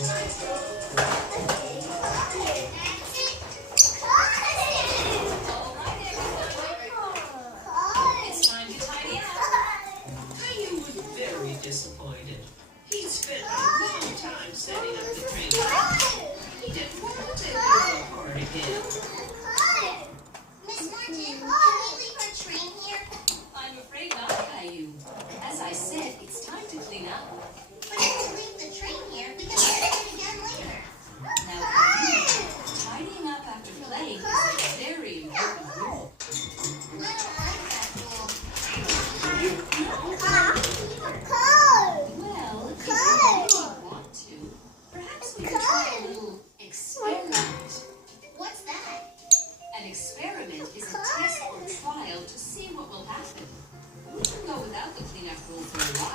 It's time to tidy up. Caillou was very disappointed. He'd spent a long time setting up the train. He didn't want to go apart again. Miss Martin, can we leave our train here? I'm afraid not, Caillou. As I said, it's time to clean up. But if we leave the train here, we can use it again later. Now, Caillou, tidying up after playing is a very important rule. I don't like that rule. Well, if you really want to, perhaps we could try a little experiment. What's that? An experiment is a test or trial to see what will happen. We can go without the cleanup rule for a while.